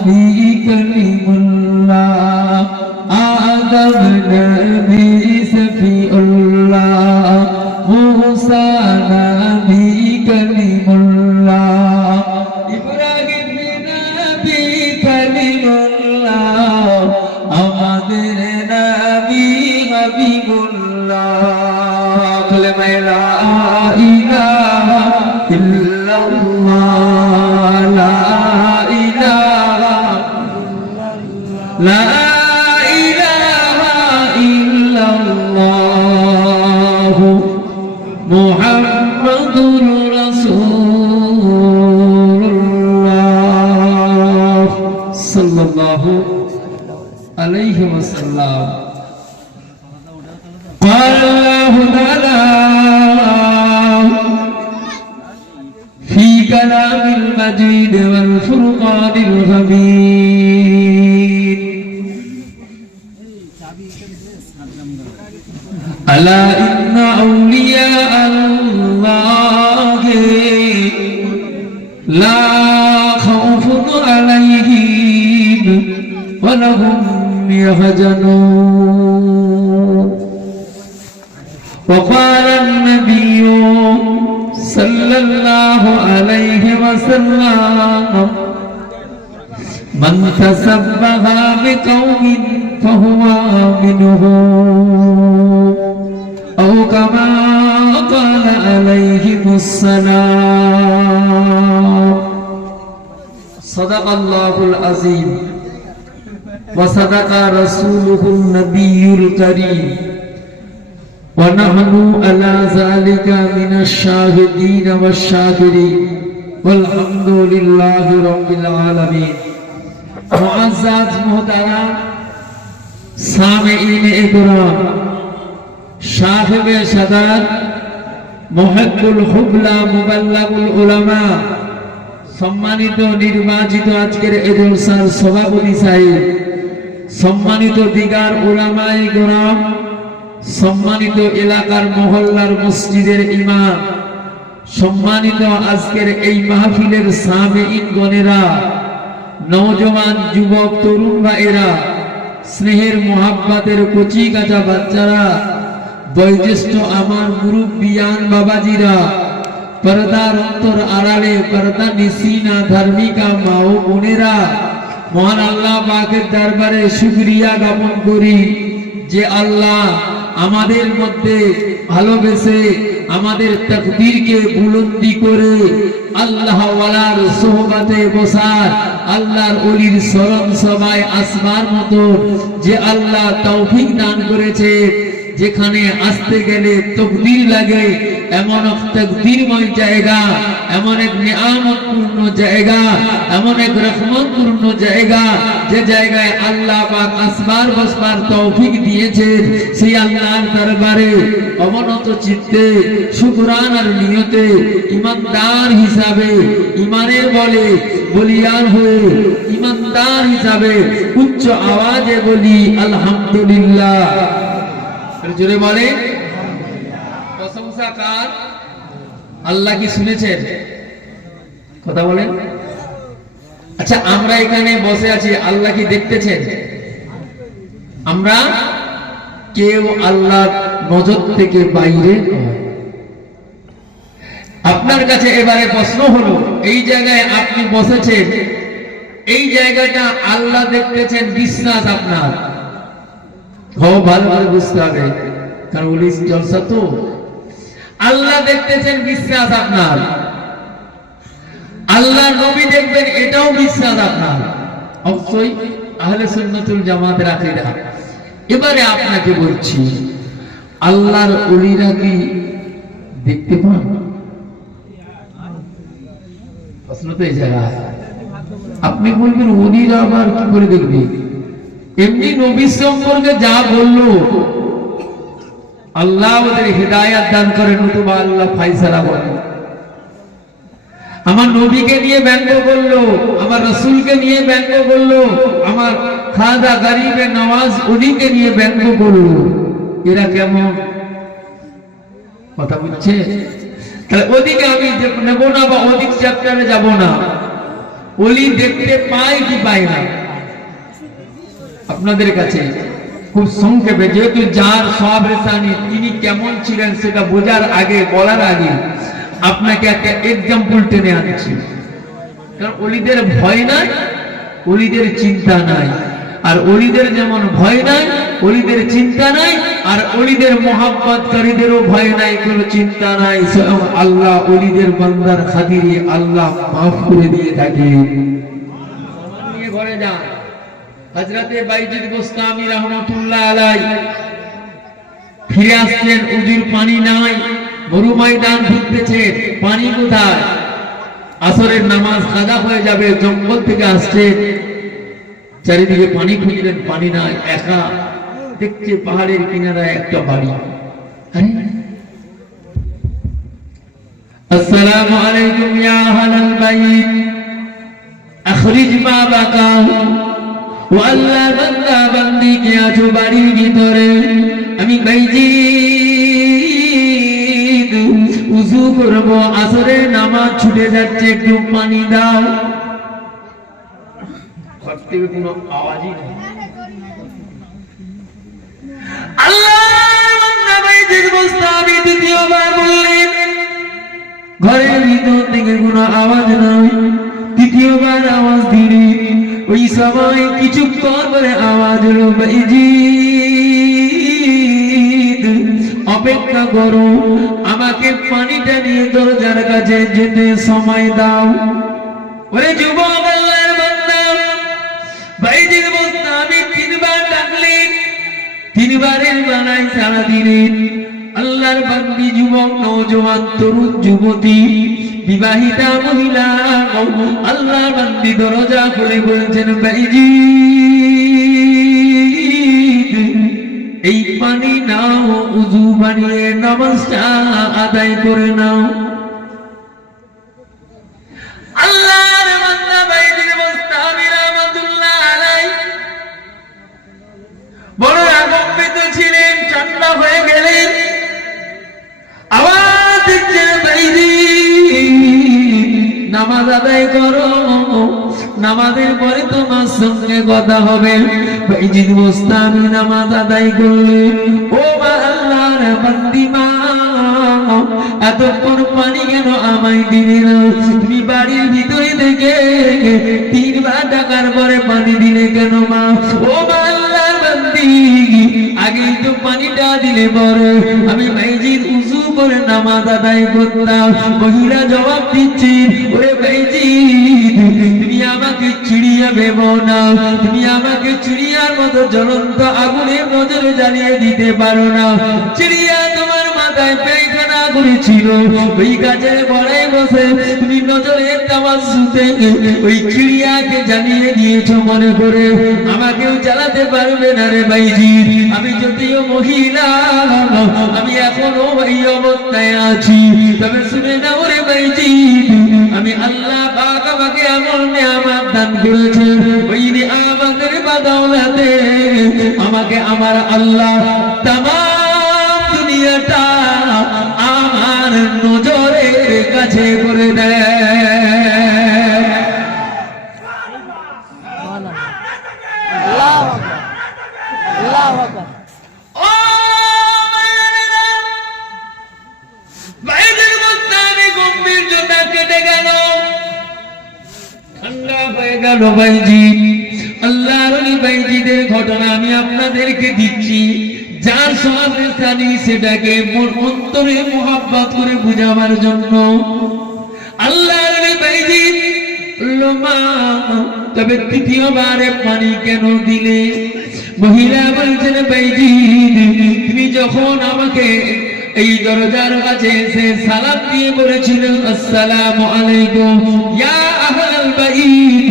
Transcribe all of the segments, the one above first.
नबी कलीमुल्लाह, आदम नबी सफीउल्लाह, मूसा नबी कलीमुल्लाह, इब्राहिम नबी कलीमुल्लाह, আমাদের নবী হাবিবুল্লাহ। কালেমা লা ইলাহা ইল্লাল্লাহ, লা ইলাহা ইল্লাল্লাহ, মুহাম্মাদুর রাসূলুল্লাহ সাল্লাল্লাহু আলাইহি ওয়াসাল্লাম। قال الله تعالى في كلام المجيد والفرقان الحميد: ألا إن أولياء الله لا خوف عليهم ولا هم يحزنون. وقال النبي صلى الله عليه وسلم: من تشبه بقوم فهو منهم، أو كما قال عليه السلام. صدق الله العظيم وصدق رسوله النبي الكريم، ونحن على ذلك من الشاهدين والشاكرين، والحمد لله رب العالمين. معزز محترم सामीन इकराम, साहिबे सदात, मुहिब्बुल हुबला, मुबल्लिगुल उलामा, सम्मानित निर्वाचित आजकेर এই জলসার সভাপতি সাহেব, সম্মানিত দিগার উলামায়ে কেরাম, সম্মানিত এলাকার মহল্লার মসজিদের ইমাম, সম্মানিত আজকের এই মাহফিলের সামিঈন গণেরা, নওজওয়ান যুবক তরুণ ভাইয়েরা, স্নেহের মোহাব্বতের কচি কাঁচা বাচ্চারা, বয়োজ্যেষ্ঠ আমার মুরব্বিয়ান বাবাজিরা, পর্দার অন্তর আড়ালে পর্দা নিসিনা ধার্মিকা মা ও বোনেরা, মহান আল্লাহ পাকের দরবারে শুকরিয়া জ্ঞাপন করি যে আল্লাহ আমাদের মধ্যে ভালোবেসে আমাদের তাকদীরকে বুলন্দি করে আল্লাহ ওয়ালার সোহবতে বসার, আল্লাহর ওলির শরণ সভায় আসবার মতো যে আল্লাহ তৌফিক দান করেছে। যেখানে আসতে গেলে তাকদীর লাগে, এমন এক তাকদীরময় জায়গা, এমন এক নিয়ামতপূর্ণ জায়গা, এমন এক রহমতপূর্ণ জায়গা, যে জায়গায় আল্লাহ পাক আসবার বসবার তৌফিক দিয়েছেন। সেই আল্লাহর দরবারে অবনত চিত্তে শুকরানার নিয়তে ইমানদার হিসাবে, ইমানের বলে বলিয়ান হয়ে ইমানদার হিসাবে উচ্চ আওয়াজে বলি আলহামদুলিল্লাহ। জোরে বলে প্রশংসা কার? আল্লাহ কি শুনেছেন? কথা বলেন। আচ্ছা, আমরা এখানে বসে আছি, আল্লাহ কি দেখতেছেন? আমরা কেউ আল্লাহর নজর থেকে বাইরে নয়। আপনার কাছে এবারে প্রশ্ন হলো, এই জায়গায় আপনি বসেছেন, এই জায়গাটা আল্লাহ দেখতেছেন, বিশ্বাস আপনার ভালোভাবে বুঝতে হবে, কারণ ওলি জলসা তো আল্লাহ দেখতেছেন, বিশ্বাস আপনার। আল্লাহ নবী দেখবেন, এটাও বিশ্বাস আপনার। অবশ্যই আহলে সুন্নাতুল জামাতের আকীদা। এবারে আপনাকে বলছি, আল্লাহর ওলিরা কি দেখতে পান? প্রশ্ন তো এই জায়গা। আপনি বলবেন ওলিরা আবার কি করে দেখবে? এমনি নবী সম্পর্কে যা বললো, আল্লাহ ওদের হিদায়াত দান করেন, নতুবা আল্লাহ ফায়সালা করেন। আমার নবীকে নিয়ে ব্যঙ্গ করলো, আমার রাসূলকে নিয়ে ব্যঙ্গ করলো, আমার খাজা গরিবে নওয়াজ উনিকে নিয়ে ব্যঙ্গ করলো। এরা কেমন কথা বলছে? তাহলে ওদিকে আমি নেব না, বা ওদিক চ্যাপ্টারে যাব না। ওলি দেখতে পায় কি পায় না? আপনাদের কাছে খুব সংক্ষেপে, যেহেতু যার সব রেসানি তিনি কেমন ছিলেন সেটা বোঝার আগে, বলার আগে আপনাকে একটা এক্সাম্পল টেনে আনছি। কারণ ওলিদের ভয় নাই, ওলিদের চিন্তা নাই। আর ওলিদের যেমন ভয় নাই, ওলিদের চিন্তা নাই, আর ওলিদের মোহাব্বতকারীদেরও ভয় নাই, কোনো চিন্তা নাই। স্বয়ং আল্লাহ ওলিদের বান্দার খাতিরে আল্লাহ মাফ করে দিয়ে থাকে। নিয়ে ঘরে যান। হযরতে বাইজিদ গোস্তামি রাহমাতুল্লাহ আলাইহি ফিরে আসছেন, উজুর পানি নাই, মরু ময়দান ঘুরতেছে, পানি কোথায়? আসরের নামাজ কাজা হয়ে যাবে, জঙ্গল থেকে আসছেন, চারিদিকে পানি খুঁজলেন, পানি নাই, একা দেখছে পাহাড়ের কিনারায় একটা বাড়ি। আসসালামু আলাইকুম ইয়া আহলাল বাইত, আখরিজ মা বাকা। ও আল্লাহর বান্দা বান্দি কে আছো বাড়ির ভিতরে? আমি বাইজিদ উযু করব, আসরের নামাজ ছুটে যাচ্ছে, একটু পানি দাও। থেকে কোনো আওয়াজই নেই। দ্বিতীয়বার বললেন, ঘরের ভিতর থেকে কোনো আওয়াজ নাই। তৃতীয়বার আওয়াজ দিলেন, ওই সময় কিছুক্ষণ পরে আওয়াজ হলো, বাইজিদ অপেক্ষা করো, আমাকে পানিটা নিয়ে দরজার কাছে যেতে সময় দাও। ওরে যুবক, আল্লাহর বান্দা বাইজিদ গোস্তামি তিনবার ডাকলেন, তিনবারের বানাই সারা দিলেন। আল্লাহর বান্দি যুবক, নওজোয়ান, তরুণ, যুবতী, বিবাহিতা মহিলা, আল্লাহর বান্দি দরজা খুলে বলছেন, বাইজিদ এই পানি নাও, উযু বানিয়ে নামাজটা আদায় করে নাও। আল্লাহর বান্দা বাইজিদ গোস্তামি রাহমাতুল্লাহ আলাইহি বড় আনন্দিত ছিলেন, ঠান্ডা হয়ে গেলেন। আওয়াজ দিচ্ছে, বাইজিদ নামাজ আদায় করো, নামাজের পরে তোমার সঙ্গে কথা হবে। বাইজিদ গোস্তামি নামাজ আদায় করলেন। ও মা, আল্লাহর বান্দি মা, এতক্ষণ পানি কেন আমায় দিলে না? তুমি বাড়ির ভিতরে থেকে তিনবার ডাকার পরে পানি দিলে কেন মা? ও মা, আল্লাহর বান্দি আগেই তো পানিটা দিলে বড়, আমি বাইজিদ উযু করে নামাজ আদায় করতাম। মহিলা জবাব দিচ্ছি, ওরে বাইজিদ তুমি আমাকে চিড়িয়া ভেবো না, তুমি আমাকে চিড়িয়ার মতো জ্বলন্ত আগুনের নজরে জ্বালিয়ে দিতে পারো না। চিড়িয়া তোমার মাথায় পায়খানা করেছিল, ওই গাছের গোড়ায় বসে তুমি নজরের তামাজ্জুতে ওই চিড়িয়াকে জ্বালিয়ে দিয়েছো মনে করে আমাকেও জ্বালাতে পারবে না রে বাইজিদ। আমি যদিও মহিলা, আমি এখনো এই অবস্থায় আছি, তবে শুনে নাও রে বাইজিদ, আমি আল্লাহ পাক আমাকে এমন নিয়ামত দান করেছে, ওই নিয়ামতের বদৌলতে আমাকে আমার আল্লাহ তামাম দুনিয়াটা আমার নজরের কাছে করে দেয়। বাইজিদের ঘটনা আমি আপনাদেরকে দিচ্ছি, যার সহাবী সেটাকে অন্তরে মোহাব্বত করে বুঝাবার জন্য। আল্লাহর বাইজিদ লোমা, তবে তৃতীয়বারে পানি কেন দিলে? মহিলা বলছেন, বাইজিদ তুমি যখন আমাকে এই দরজার কাছে এসে সালাম দিয়ে বলেছিল, আসসালামু আলাইকুম ইয়া আহলাল বাইত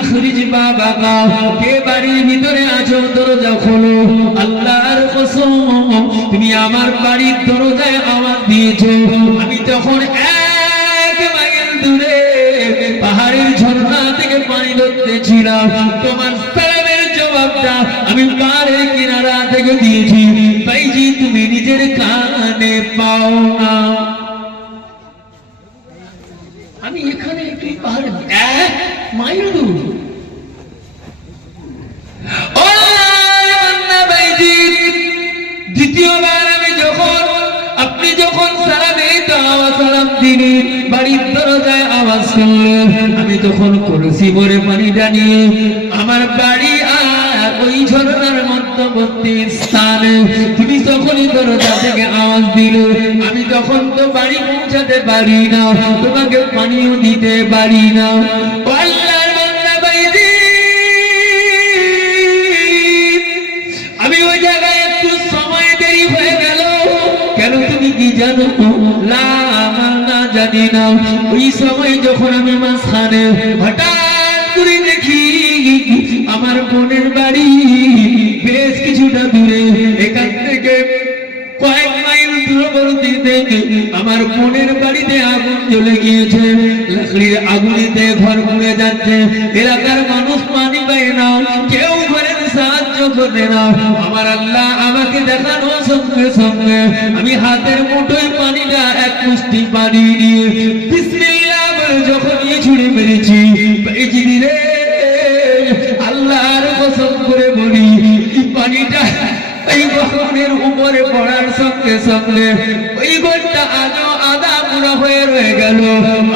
আখরিজ বাবাকা, কে বাড়ির ভিতরে আছো দরজা খোলো। আল্লাহর কসম তুমি আমার বাড়ির দরজায় আওয়াজ দিয়েছো, আমি তখন এক মাইল দূরে পাহাড়ের ঝর্ণা থেকে পানি ধরতেছিলাম, তোমার সালামের জবাবটা আমি পাহাড়ের কিনারা থেকে দিয়েছি। বাইজি তুমি নিজের কানে পাও না? আমি এখানে একটু পাহাড় মাইল দূর। দ্বিতীয়বার আমি যখন আপনি যখন সালামে দাওয়া সালাম দিনে বাড়ির দরজায় আওয়াজ করলেন, আমি তখন কলসি ভরে পানি টানিয়ে আমার বাড়ি আর ওই ঝর্ণার মধ্যবর্তী স্থানে তুমি তখনই দরজা থেকে আওয়াজ দিলে, আমি তখন তো বাড়ি পৌঁছাতে পারি না, তোমাকে পানিও দিতে পারি না। আল্লাহর বান্দা ভাইজি, আমি ওই জায়গায় একটু সময় দেরি হয়ে গেল। কেন তুমি কি জানো? না জানি না। ওই সময় যখন আমি মাঝখানে হঠাৎ করে দেখি আমার বোনের বাড়ি বেশ কিছুটা দূরে, এখান থেকে কয়েক মাইল দূরবর্তীতে আমার বোনের বাড়িতে আগুন জ্বলে গিয়েছে। লাকড়ির আগুনেতে ঘর পুড়ে যাচ্ছে। এলাকার মানুষ পানি পায় না, কেউ ঘরের সাহায্য করে না। আমার আল্লাহ আমাকে দেখানো সঙ্গে সঙ্গে আমি হাতের মুঠোয় পানিটা এক মুষ্টি পানি নিয়ে বিসমিল্লাহ বলে যখন ছুঁড়ে মেরেছি, রে আল্লাহর কসম করে বলি, এই পানিটা এই গহনের উপরে পড়ার সঙ্গে সঙ্গে ওই ঘরটা আজও আদা পুরা হয়ে রয়ে গেল।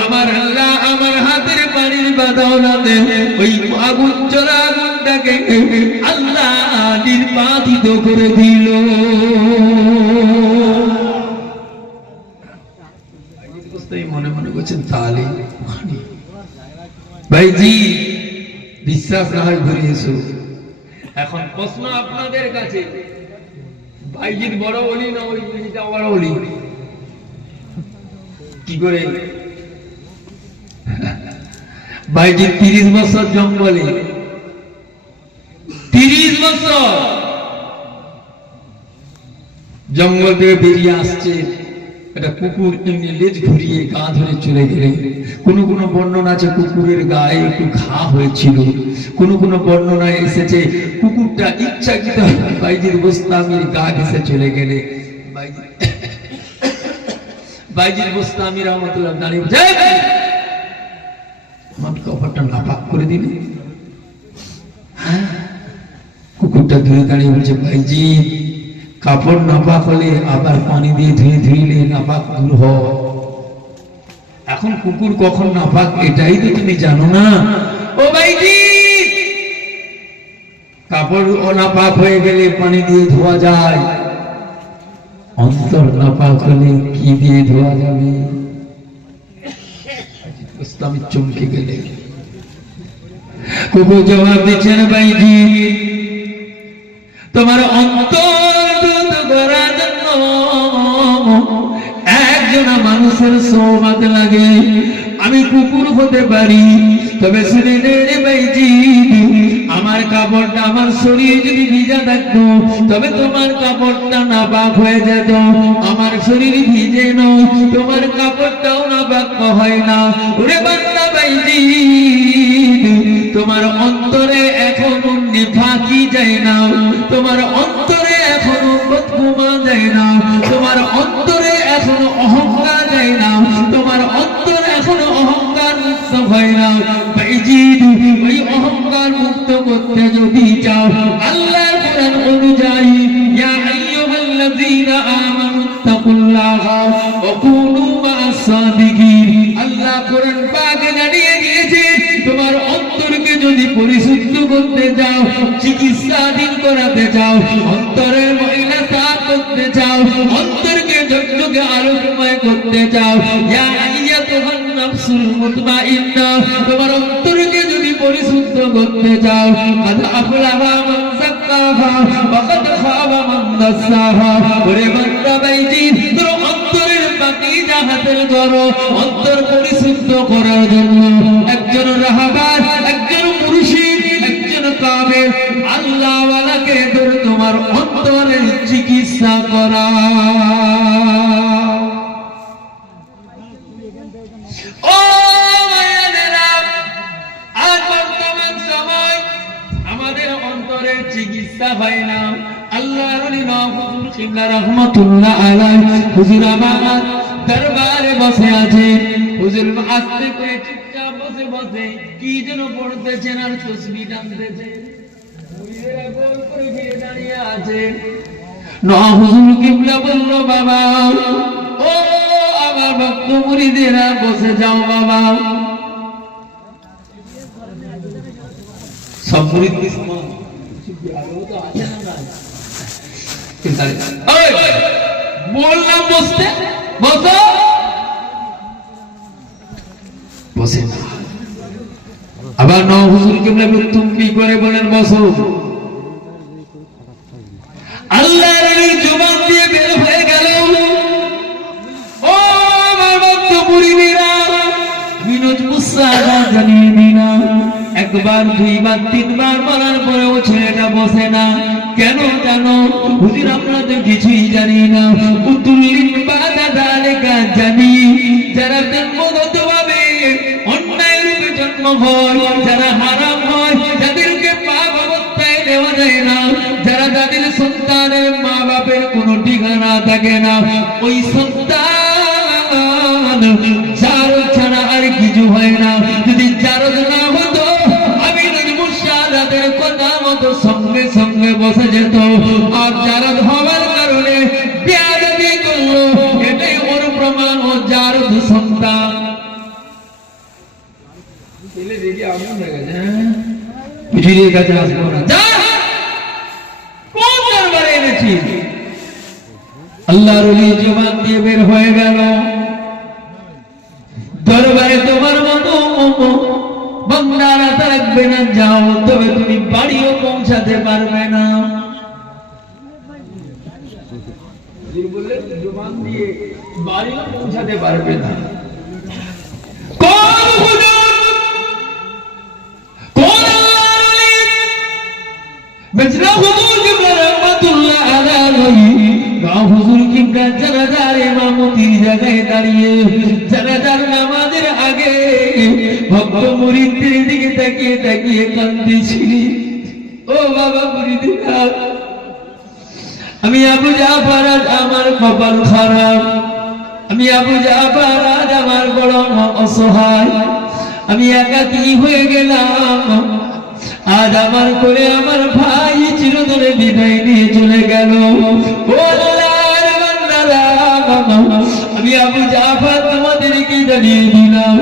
আমার আল্লাহ আমার হাতের পানির বাদাওলাতে ওই আগুন চলা আগুনটাকে আল্লাহ নির্বাপিত করে দিল। মনে মনে করছেন তাহলে ভাইজি বিশ্বাস না হয় ঘুরে এসো। এখন প্রশ্ন আপনাদের কাছে, ভাইজির বড় ওলি না ওই মেয়েটা বড় ওলি? কি করে? ভাইজি 30 বছর জঙ্গলে, 30 বছর জঙ্গল থেকে বেরিয়ে আসছে। একটা কুকুর এমনি লেজ ঘুরিয়ে গা ধরে চলে গেলে, কোন কোন বর্ণনা আছে কুকুরের গায়ে একটু ঘা হয়েছিল, কোন কোন বর্ণনায় এসেছে কুকুরটা ইচ্ছাকৃত বাইজির বোস্তামির গা ঘেঁষে চলে গেলে বাইজির বোস্তামি রহমতুল্লাহ দাঁড়িয়ে আমার কপালটা নাপাক করে দিলে। কুকুরটা ধুয়ে দাঁড়িয়ে বলছে, ভাইজি কাপড় নাপাক হলে আবার পানি দিয়ে ধুইলে নাপাক দূর হয়। এখন কুকুর কখন নাপাক এটাই তো তুমি জানো না। ও ভাইজি, কাপড় অনাপাক হয়ে গেলে পানি দিয়ে ধোয়া যায়, অন্তর নাপাক হলে কি দিয়ে ধোয়া যাবে? আমি চমকে গেলে কুকুর জবাব দিচ্ছেন, ভাইজি তোমার অন্তর করার জন্য একজন মানুষের সোহবত লাগে। আমি কুকুর হতে পারি, তবে শুনে রে ভাইজি, আমার কাপড়টা আমার শরীর যদি ভিজা থাকতো তবে তোমার কাপড়টা নাপাক হয়ে যেত। আমার শরীর ভিজে নয়, তোমার কাপড়টাও নাপাক হয় না। ওরে বান্দা ভাইজি, তোমার অন্তরে এখনো নেফাকি যায় না, তোমার অন্তরে এখনো বদগুমা যায় না, তোমার অন্তরে এখনো অহংকার যায় না, তোমার অন্তরে এখনো অহংকার মুক্ত হয় না। ভাইজি, ওই অহংকার মুক্ত করতে যদি চাও আল্লাহর কোরআন অনুযায়ী, ইয়া আইয়ুহাল্লাযীনা আমানুত্তাকুল্লাহা ওয়া কুনু মা'আস সাদিকিন, আল্লাহ কোরআন পাকে জানিয়ে দিয়েছে তোমার অন্তরকে যদি পরিশুদ্ধ করতে চাও, চিকিৎসাধীন করাতে চাও, অন্তরের ময়লা সাফ করতে চাও, অন্তরকে যজ্ঞকে আলোকময় করতে চাও, ইয়া আইয়াতুহান নাফসুল মুতমাইন্না, তোমার অন্তরকে যদি পরিশুদ্ধ করতে চাও, কাদ আফলাহা মান যাক্কাহা ওয়া কাদ খাবা মান দাসাহা। ওরে বান্দা ভাইজি, তোর অন্তরের পাকিজা হাসিল করো। অন্তর পরিশুদ্ধ করার জন্য একজন রাহবার, একজন মুর্শিদ, একজন কামেল আল্লাহ ওয়ালাকে ধরে তোমার অন্তরের চিকিৎসা করা। ও মায়েরা, আজ বর্তমান সময় আমাদের অন্তরের চিকিৎসা হয় না। আল্লাহর ওলি হুজুর কিবলা রাহমাতুল্লাহ আলাইহি হুজুর আমার দরবারে বসে আছে। হুজুর আস্তে করে চুপচাপ বসে বসে কি যেন পড়তেছেন আর তসবিহ টানতেছে মুরিদেরা গোল করে ঘিরে দাঁড়িয়ে আছে নওয়াব হুজুর কিবলা বলল বাবা ও আমার ভক্ত মুরিদেরা বসে যাও বাবা সব মুরিদ কি সমান তো আছে না বললাম বসতে বসো বসে না আবার নওয়াব হুজুর কিবলা তুমি করে বলেন বসো আল্লাহর ওলির জবান দিয়ে বের হয়ে গেল ও আমার ভক্ত মুরিদেরা বিনোদ মুসাদা জানিয়ে দিনা একবার দুইবার তিনবার বলার পরেও ছেলেটা বসে না কেন জানো হুজুর আমরা তো কিছুই জানি না উতুল্লিন বাদা দালেকা জানি যারা জন্মগতভাবে অন্যায় রূপে জন্ম হয় যারা হারাম হয় যাদেরকে পাপ অবস্থায় দেওয়া যায় না যারা তাদের সন্তানের মা বাপের কোনো ঠিকানা থাকে না ওই সন্তান চার ছাড়া আর কিছু হয় না যদি চারদ না হতো আমি মুর্শিদাদের কথা মতো সঙ্গে সঙ্গে বসে যেত আর চারদ হওয়ার কারণে বেয়াদবি করলো এটাই ওর প্রমাণ ও চারদ সন্তান ছেলে দেখি আমন হয়ে গেছে পিঠের কাছে আসবো না যা কোন দরবারে এনেছি আল্লাহর ওলি জবান দিয়ে বের হয়ে গেল দরবারে তোমার মতো বান্দারা থাকবে না যাও তবে তুমি বাড়িও পৌঁছাতে পারবে না বললে জবান দিয়ে বাড়িও পৌঁছাতে পারবে না কোন হুজুর কোন বেজরা হুজুর কিবলা রাহমাতুল্লাহ আলাইহি হুজুর কিবলা জানাজার ইমামতির জায়গায় দাঁড়িয়ে জানাজার নামাজের আগে ভক্ত মুরিদদের দিকে তাকিয়ে তাকিয়ে কাঁদতেছিলেন ও বাবা মুরিদরা আমি আবু জাফর আজ আমার কপাল খারাপ আমি আবু জাফর আজ আমার বড় অসহায় আমি একাকী হয়ে গেলাম আজ আমার করে আমার ভাই চিরতরে বিদায় নিয়ে চলে গেল ও আল্লাহর বান্দারা আমি আবু জাফর তোমাদেরকে জানিয়ে দিলাম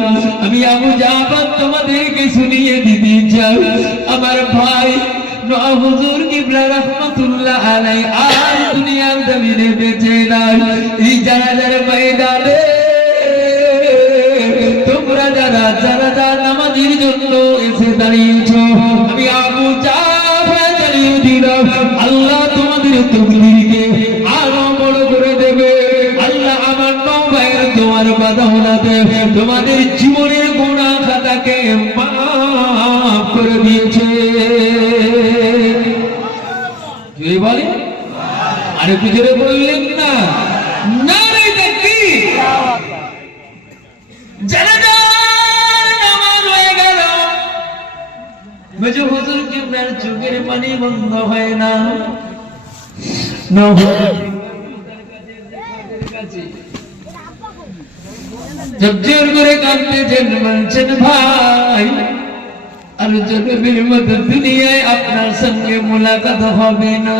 আমি আবু জাফর তোমাদেরকে শুনিয়ে দিতে চাই আমার ভাই নওয়াব হুজুর কিবলা রাহমাতুল্লাহ আলাইহি আর দুনিয়ার জমিনে বেঁচে নাই এই জানাজার ময়দানে তোমরা যারা জানাজা নামাজের জন্য এসে দাঁড়িয়েছো আমি আবু জাফর জানিয়ে দিলাম আল্লাহ তোমাদের তকদীরকে আরো বড় করে দেবে আল্লাহ আমার নওয়াবের তোমার বাদাওলাতে তোমাদের জীবনের গুনাহ খাতাকে মাফ করে দিয়েছে জয় বলে আরে পিছনে বললেন না নারে তাকবীর জানাজার নামাজ হয়ে গেল মেজো হুজুর কিবলার চোখের পানি বন্ধ হয় না জোর করে কাঁদতেছেন বলছেন ভাই আর জনমের মতো দুনিয়ায় আপনার সঙ্গে মোলাকাত হবে না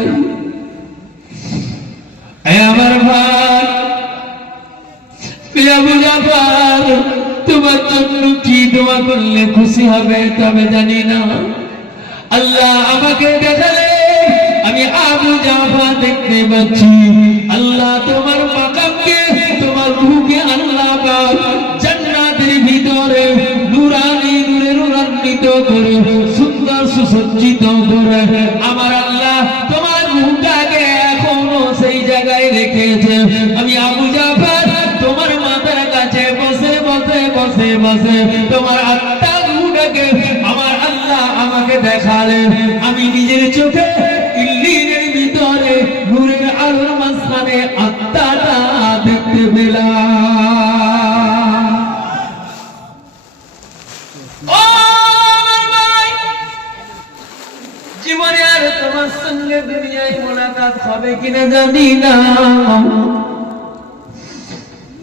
আমার ভাই আবু জাফর তোমার জন্য কি দোয়া করলে খুশি হবে তবে জানি না আল্লাহ আমাকে দেখালে আমি আবু জাফর দেখতে পাচ্ছি আল্লাহ তোমার মাকামকে তোমার রূহকে আল্লাহ পাক জান্নাতের ভিতরে নূরানি নূরে নূরান্বিত করে সুন্দর সুসজ্জিত করে আমার আল্লাহ তোমার রূহটাকে এখনো সেই জায়গায় রেখেছে আমি আবু জাফর তোমার মাথার কাছে বসে বসে বসে বসে তোমার আত্মা রূহটাকে আমার আল্লাহ আমাকে দেখালেন আমি নিজের চোখে ইল্লিনের ভিতরে নূরের আলোর মাঝখানে আত্মাটা দেখতে পেলাম ও আমার ভাই জীবনে আর তোমার সঙ্গে দুনিয়ায় মোলাকাত হবে কিনা জানি না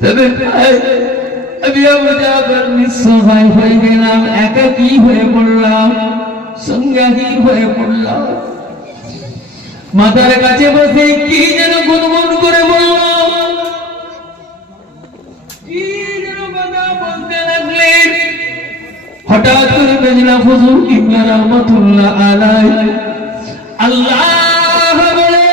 তবে আমি আবু জাফর নিঃসহায় হয়ে গেলাম, একাকী হয়ে পড়লাম, সঙ্গাহীন হয়ে পড়লাম। মাতার কাছে বসে কি যেন গুনগুন করে বলল, কি যেন কথা বলতে লাগলেন। হঠাৎ করে মেজলা হুজুর কিবলা রাহমাতুল্লাহ আলাইহি আল্লাহ বলে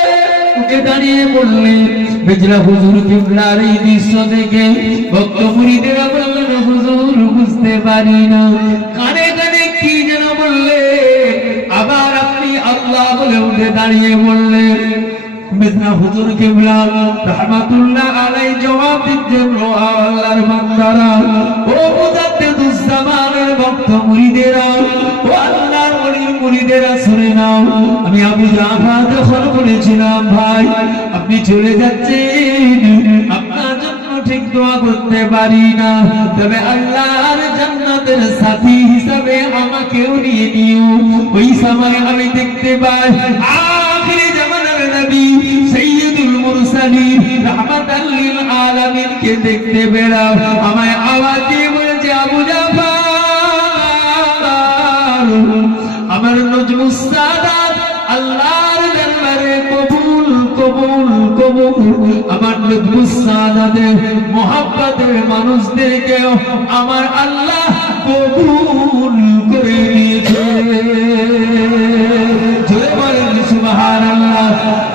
উঠে দাঁড়িয়ে বললেন। মেজলা হুজুর কিবলার এই দৃশ্য দেখে ভক্ত মুরিদেরা বললেন, হুজুর বুঝতে পারি না, কানে কানে কি যেন বললে। আবার আপনি আল্লাহ বলে উঠে দাঁড়িয়ে বললেন। মেজলা হুজুর কিবলা রাহমাতুল্লাহ আলাইহি জবাব দিচ্ছেন, ও আল্লাহর বান্দারা, ও মুজাদ্দিদুস জামানের ভক্ত মুরিদেরা, ও আল্লাহর ওলির মুরিদেরা শুনে নাও। আমি আবু জাফর যখন বলেছিলাম, ভাই আপনি চলে যাচ্ছেন, আপনার জন্য ঠিক দোয়া করতে পারি না, তবে আল্লাহর জান্নাতের সাথী হিসাবে আমাকেও নিয়ে নিও। ওই সময় আমি দেখতে পাই আখিরি জামানার নবী সাইয়্যিদুল মুরসালিন রাহমাতাল লিল আলামিন কে দেখতে বেরাও। আমায় আওয়াজ দিয়ে বলেছে, আবু জাফর, আমার নজমুস সাদাত আল্লাহর দরবারে কবুল কবুল কবুল। আমার নজমুস সাদাতের মোহাব্বতের মানুষদেরকে আমার আল্লাহ কবুল করে নিয়েছে। জোরে বলেন সুবহানাল্লাহ।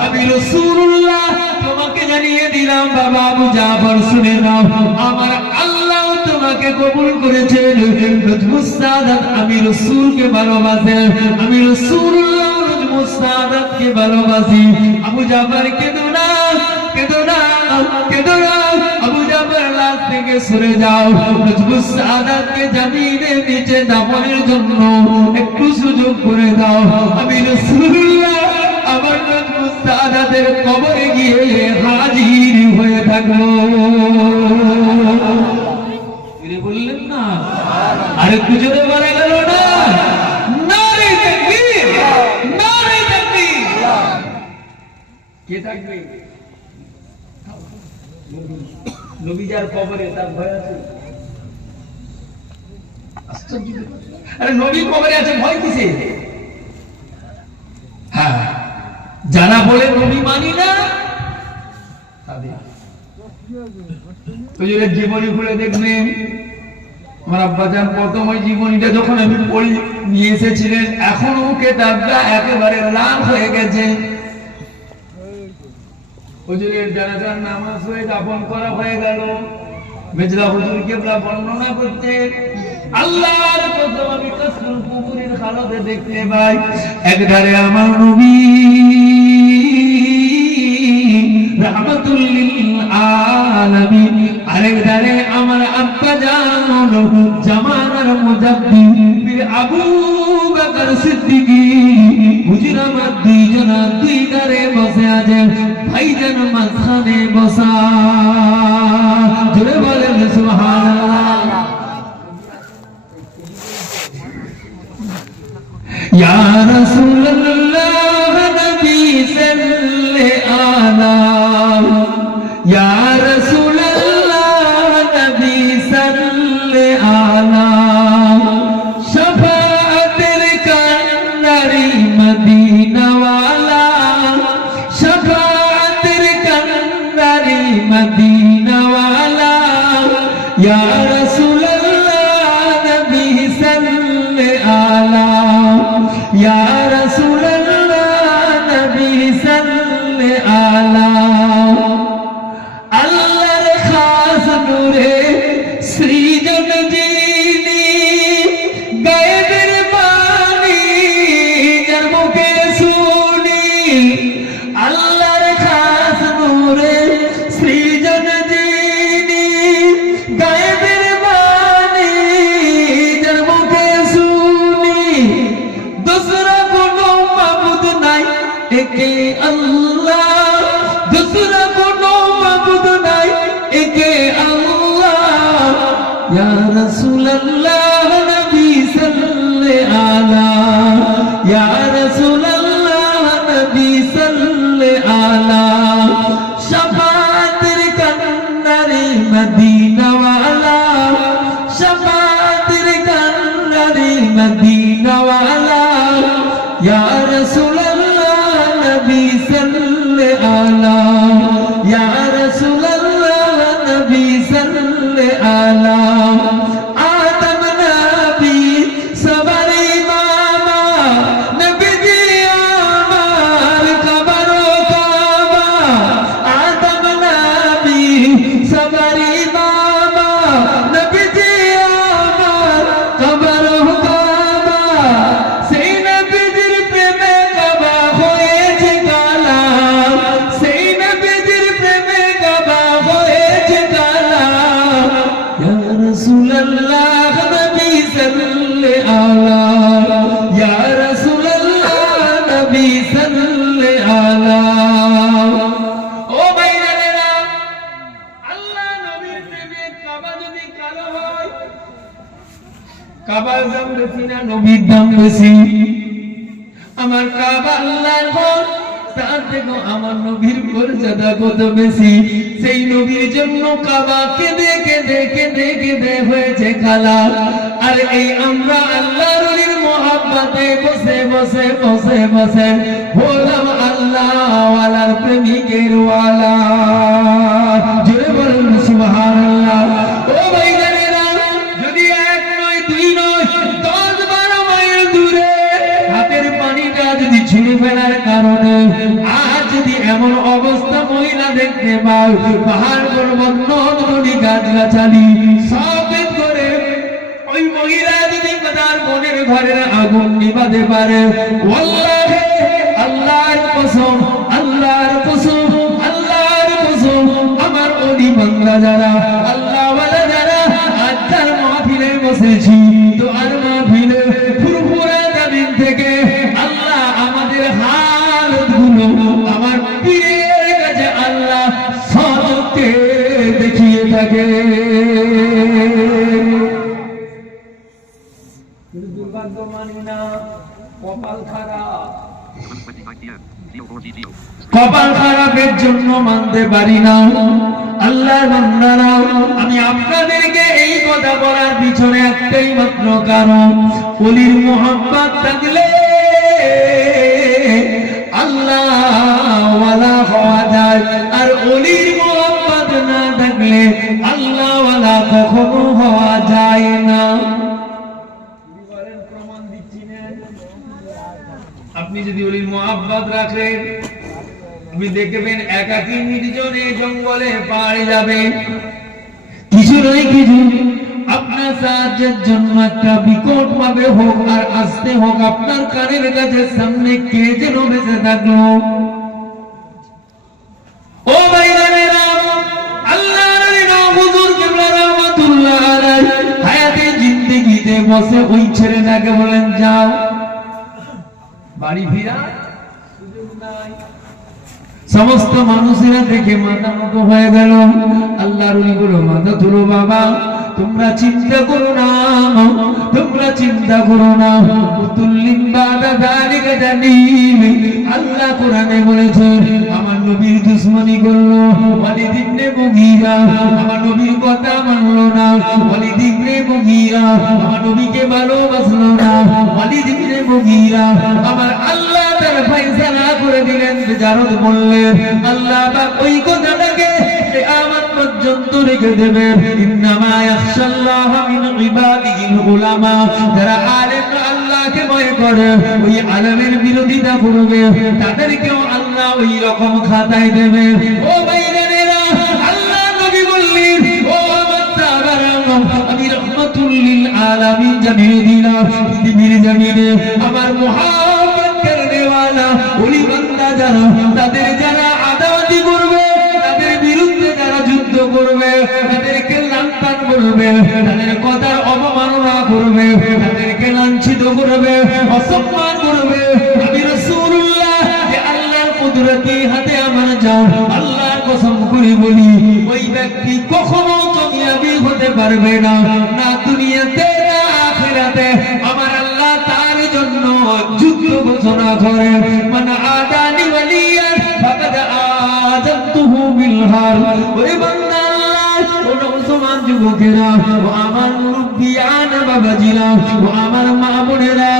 আমি রাসূলুল্লাহ তোমাকে জানিয়ে দিলাম বাবা আবু জাফর, শুনে নাও, আমার আল্লাহ তোমাকে কবুল করেছেন। নজমুস সাদাত আমি রাসূলকে ভালোবাসেন, আমি রাসূলুল্লাহ নজমুস সাদাতকে ভালোবাসি। আবু জাফর কেঁদো না, কেঁদো না, কেঁদো না। আবু জাফর লাশ থেকে সরে যাও, নজমুস সাদাতকে জমিনের নিচে দাফনের জন্য একটু সুযোগ করে দাও। আমি রাসূলুল্লাহ আমার নজমুস সাদাতের কবরে গিয়ে হাজির হয়ে থাকবো। বললেন না, আরে কুজোরে বলা গেল না, নারে তাকবীর, নারে তাকবীর। কে থাকবে? নবী যার কবরে তার ভয় আছে? আশ্চর্য। আরে নবী কবরে আছে, ভয় কিসে? হ্যাঁ, যারা বলে নবী মানি না তাদের হুজুরের জীবনী খুলে দেখবেন। আমার আব্বাজান প্রথম ওই জীবনীটা যখন আমি পড়ি নিয়ে এসেছিলেন, এখনো কেতাবটা একেবারে লাল হয়ে গেছে। হুজুরের জানাজার নামাজ হয়ে দাফন করা হয়ে গেল। মেজলা হুজুর কিবলা বর্ণনা করতে, আল্লাহর কসম আমি কসম কুবুরের হালতে দেখতে পাই, একধারে আমার নবী রাহমাতুল লিল আলামিন, আরেকধারে আমার আব্বা জান জামানার মুজাদ্দিদ আবু বকর সিদ্দিক। হুজুর আমার দুইজনা দুই ধারে বসে আছে, ভাইজান মাঝখানে বসা। জোরে বলেন সুবহানাল্লাহ। ইয়া রাসূলুল্লাহ নবী সাল্লাল্লাহু আলা, ইয়া রাসূলুল্লাহ নবী সাল্লাল্লাহু আলা, শাফাআতের কান্ডারি মদিনা ওয়ালা, শাফাআতের কান্ডারি মদিনা ওয়ালা, ইয়া রাসূলুল্লাহ নবী সাল্লাল্লাহু আলা, ইয়া রাসূলুল্লাহ নবী সাল্লাল্লাহু আলা। আল্লাহর খাস নূরে সৃজন যিনি, গায়েবের বাণী যার মুখে শুনি, আল্লাহর খাস নূরে সৃজন যিনি, গায়েবের বাণী যার মুখে শুনি, দুসরা কোনো मदीना वाला या रसूल अल्लाह नबी सल्ले आला या रसूल अल्लाह नबी सल्ले आला आदम नबी सबर इमामा नबी जी আমার কবর কাবা आदम नबी सबर इमामा नबी जी আমার কবর কাবা সেই নবীর প্রেমে কাবা হয়েছে কালা সেই নবীর প্রেমে কাবা হয়েছে কালা ইয়া রাসূলুল্লাহ নবী সাল্লে আলা ইয়া রাসূলুল্লাহ নবী সাল্লে আলা ও ভাইরা আল্লাহ নবীর প্রেমে কাবা যদি কালো হয় কাবার দাম বেশি না নবীর দাম বেশি আমার কাবা আল্লাহর ঘর তার থেকে আমার নবীর মর্যাদা কত বেশি সেই নবীর জন্য কাবা কেঁদে কেঁদে কেঁদে কেঁদে হয়েছে কালা আর এই আমরা আল্লাহর ওলির মহব্বতে বসে বসে বসে বসে হলাম আল্লাহ ওয়ালার প্রেমিকের ওয়ালা জোরে বলুন সুবহানাল্লাহ ও ভাইজানেরা যদি এক নয় দুই নয় 10-12 মাইল দূরে হাতের পানিটা যদি ছুঁড়ে ফেলার কারণে আজ যদি এমন অবস্থা মহিলা দেখতে পাও পাহাড় পর্বত নদ নদী গাছগাছালি সব করে ওই মহিলা যদি তার মনের ঘরের আগুন নিভাতে পারে ওয়াল্লাহি আল্লাহর কসম আল্লাহর কসম আল্লাহর কসম আমার ওলি বান্দা যারা আল্লাহ ওয়ালা যারা আজ তার মাহফিলে বসেছি দোয়ার মাহফিলে ফুরফুরা জমিন থেকে আল্লাহ আমাদের হালতগুলো আমার পীরের কাছে আল্লাহ সত্যকে দেখিয়ে থাকে দুর্ভাগ্য মানি না কপাল খারাপ কপাল খারাপের জন্য মানতে পারি না আল্লাহর বান্দারা আমি আপনাদেরকে এই কথা বলার পিছনে একটাই মাত্র কারণ ওলির মোহাব্বত থাকলে আল্লাহ ওয়ালা হওয়া যায় আর ওলির মোহাব্বত না থাকলে আল্লাহ ওয়ালা কখনো হওয়া যায় না প্রমাণ দিচ্ছি না আপনি যদি ওলির মোহাব্বত রাখেন আপনি দেখবেন একাকী নির্জনে জঙ্গলে পাড়ে যাবেন কিছু নয় কিছু আপনার সাহায্যের জন্য একটা বিকট ভাবে হোক আর আসতে হোক আপনার কানের কাছে সামনে কে যেন বেঁচে থাকলো ও ভাইরা আল্লাহর হুজুর কিবলা রাহমাতুল্লাহ আলাইহি হায়াতে জিন্দেগিতে বসে ওই ছেলেটাকে বলেন যাও বাড়ি ফিরা সুযোগ নাই সমস্ত মানুষেরা দেখে মাথা নত হয়ে গেল আল্লাহর ওলি বলো মাথা তুলো বাবা তোমরা চিন্তা করো না তোমরা চিন্তা করো না কুতুল্লিম বাদা যালিকা জানিম আল্লাহ কোরআনে বলেছে আমার নবীর দুশমনি করলো ওয়ালিদ ইবনে মুগীরা আমার নবীর কথা মানলো না ওয়ালিদ ইবনে মুগীরা আমার নবীকে ভালোবাসলো না ওয়ালিদ ইবনে মুগীরা আমার আল্লাহ তার ফয়সালা করে দিলেন বেজারত বললেন আল্লাহ পাক ওই কথাটাকে কিয়ামত পর্যন্ত রেখে দেবেন ইন্নামা ইয়াখশাল্লাহ মিন ইবাদিহিল উলামা যারা আলেম আল্লাহকে ভয় করে ওই আলেমের বিরোধিতা করবে তাদেরকেও আল্লাহ ওই রকম খাতায় দেবে ও ভাইরা আল্লাহ নবী বললেন ও আমার সাহাবারা আমি রাহমাতুল লিল আলামিন জানিয়ে দিলাম পৃথিবীর জমিনে আমার মুহাব্বত করনে ওয়ালা ওলি বান্দা যারা তাদের যারা আদাওয়াতি করবে তাদের বিরুদ্ধে যারা যুদ্ধ করবে তাদেরকে লাঞ্ছনা করবে তাদের কথার অবমাননা করবে তাদেরকে লাঞ্ছিত করবে অসম্মান করবে আমি রাসূলুল্লাহ যে আল্লাহর কুদরতি হাতে আমার যাও আল্লাহর কসম করে বলি ওই ব্যক্তি কখনো কামিয়াবি হতে পারবে না না দুনিয়াতে না আখিরাতে আমার আল্লাহ তার জন্য যুদ্ধ ঘোষণা করে মান আদানি ওয়ালিয়ান ফাকাদ আযানতুহু বিল হার ওই বান্দা কোন মুসলমান যুবকেরা ও আমার মুরব্বিয়ান বাবাজিরা ও আমার মা বোনেরা,